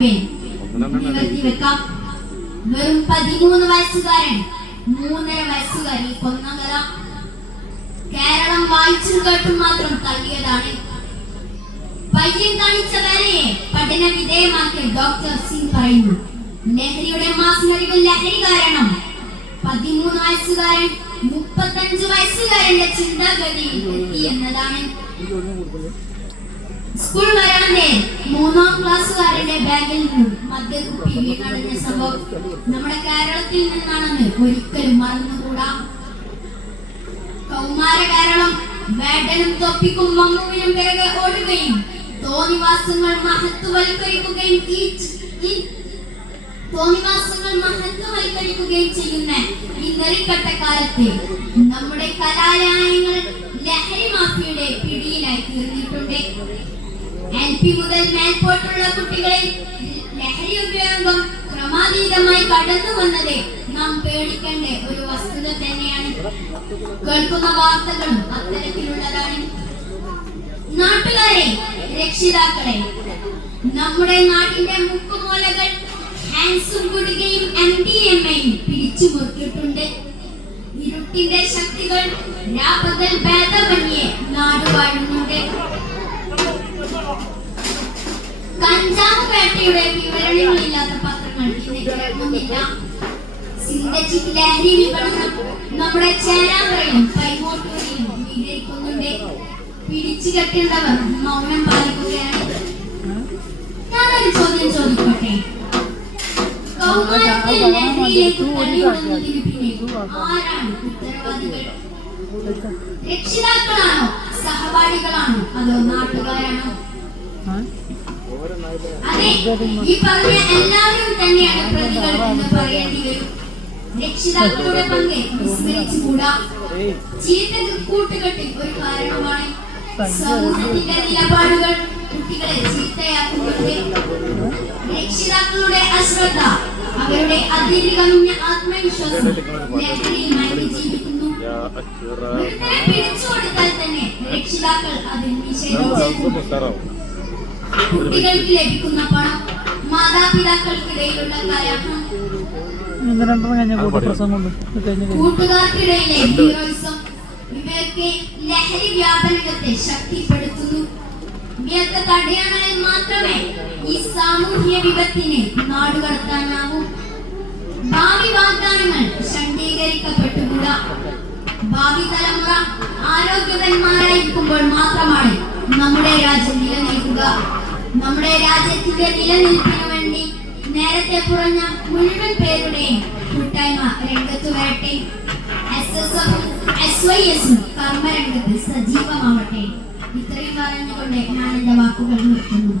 വെറും 13 വയസ്സുകാരൻ 3.5 വയസ്സുകാരി കൊന്ന കഥ കേരളം വായിച്ചും കേട്ടും മാത്രം തള്ളിയതാണ്. പയ്യൻ കാണിച്ച വേലയെ പഠന വിധേയമാക്കിയ ഡോക്ടർ സിംഗ് പറയുന്നു, ലഹരിയുടെ മാസ്മരികൾ ലഹരി കാരണം 13 വയസ്സുകാരൻ 35 വയസ്സുകാരന്റെ ചിന്താഗതിയിൽ എത്തി എന്നതാണ്. സ്കൂൾ വരാതെ 3ാം ക്ലാസ്സുകാരന്റെ ബാഗിൽ നിന്നും മദ്യക്കുപ്പി വീണടഞ്ഞ സംഭവം നമ്മുടെ കേരളത്തിൽ നിന്നാണെന്ന് ഒരിക്കലും മറന്നുകൂടാ. കൗമാര കേരളം വേടനും തൊപ്പിക്കും മമ്മുവിനും പിറകെ ഓടുകയും തോന്നിവാസങ്ങൾ മഹത്വവൽക്കരിക്കുകയും ചെയ്യുന്ന ഈ നെറിക്കട്ട കാലത്ത് നമ്മുടെ കലാലയങ്ങൾ ലഹരി മാഫിയയുടെ പിടിയിലായി തീർന്നിട്ടുണ്ട്. LP മുതൽ മേൽപോട്ടുള്ള കുട്ടികളിൽ ലഹരി ഉപയോഗം ക്രമാതീതമായി കടന്നു വന്നത് നാം പേടിക്കേണ്ട ഒരു വസ്തുത തന്നെയാണ്. കേൾക്കുന്ന വാർത്തകളും അത്തരത്തിലുള്ളതാണ്. നാട്ടുകാരെ, രക്ഷിതാക്കളെ, നമ്മുടെ നാട്ടിന്റെ മുക്കുമൂലകൾ ഹാൻസും ഗുളികയും MDMAയും പിടിച്ചു മുറുക്കിയിട്ടുണ്ട്. ഇരുട്ടിന്റെ ശക്തികൾ രാപകൽ ഭേദമന്യേ നാടുവാഴുന്നുണ്ട്. കഞ്ചാവ് വേട്ടയുടെ വിവരണങ്ങളില്ലാത്ത പത്രങ്ങൾ ഇന്നില്ല. സിന്തറ്റിക് ലഹരി വിപണനം നമ്മുടെ ചേരാവറയിലും കൈമോട്ടൂരിലും വിജയിക്കുന്നുണ്ട്. പിടിച്ചു കെട്ടേണ്ടവർ മൗനം പാലിക്കുകയാണ്. ഞാനൊരു ചോദ്യം ചോദിക്കട്ടെ, കൗമാരത്തിൽ ലഹരിയിലേക്ക് തള്ളിവിടുന്നതിന് പിന്നിൽ ആരാണ് ഉത്തരവാദികൾ? രക്ഷിതാക്കളാണോ, സഹപാഠികളാണോ, അതോ നാട്ടുകാരാണോ? അതെ, ഈ പറഞ്ഞ എല്ലാവരും തന്നെയാണ് പ്രതികൾ എന്ന് പറയേണ്ടി വരും. രക്ഷിതാക്കളുടെ പങ്ക് വിസ്മരിച്ചുകൂടാ. ചീത്ത കൂട്ടുകെട്ടിൽ ഒരു കാരണമാണ് സമൂഹത്തിന്റെ നിലപാടുകൾ കുട്ടികളെ ചീത്തയാക്കുന്നുണ്ട്. രക്ഷിതാക്കളുടെ അശ്രദ്ധ, അവരുടെ അതിരുകവിഞ്ഞ ആത്മവിശ്വാസം ലഹരിയിൽ മയങ്ങി ജീവിക്കുന്നു. ഒരുത്തരെ പിടിച്ചു കൊടുത്താൽ തന്നെ രക്ഷിതാക്കൾ അതിൽ നിഷേധിച്ചു. കുട്ടികൾക്ക് ലഭിക്കുന്ന പണം, മാതാപിതാക്കൾക്കിടയിലുള്ള കലഹം, കൂട്ടുകാർക്കിടയിലെ ഹീറോയിസം ഇവയൊക്കെ ലഹരി വ്യാപനത്തെ ശക്തിപ്പെടുത്തുന്നു. ഇവയൊക്കെ തടയണമെങ്കിൽ മാത്രമേ ഈ സാമൂഹ്യ വിപത്തിനെ നാടുകടത്താനാവൂ. ഭാവി വാഗ്ദാനങ്ങൾ ശാക്തീകരിക്കപ്പെട്ടുകൂടാ. ഭാവി തലമുറ ആരോഗ്യവാന്മാരായിരിക്കുമ്പോൾ മാത്രമാണ് നമ്മുടെ രാജ്യം നിലനിൽക്കുക. നമ്മുടെ രാജ്യത്തിന്റെ നിലനിൽപ്പിനു വേണ്ടി നേരത്തെ പറഞ്ഞ മുഴുവൻ പേരുടെയും കൂട്ടായ്മ രംഗത്ത് വരട്ടെ. SSF-ഉം SYS-ഉം കർമ്മരംഗത്ത് സജീവമാവട്ടെ. ഇത്രയും പറഞ്ഞുകൊണ്ട് ഞാൻ എന്റെ വാക്കുകൾ നിർത്തുന്നു.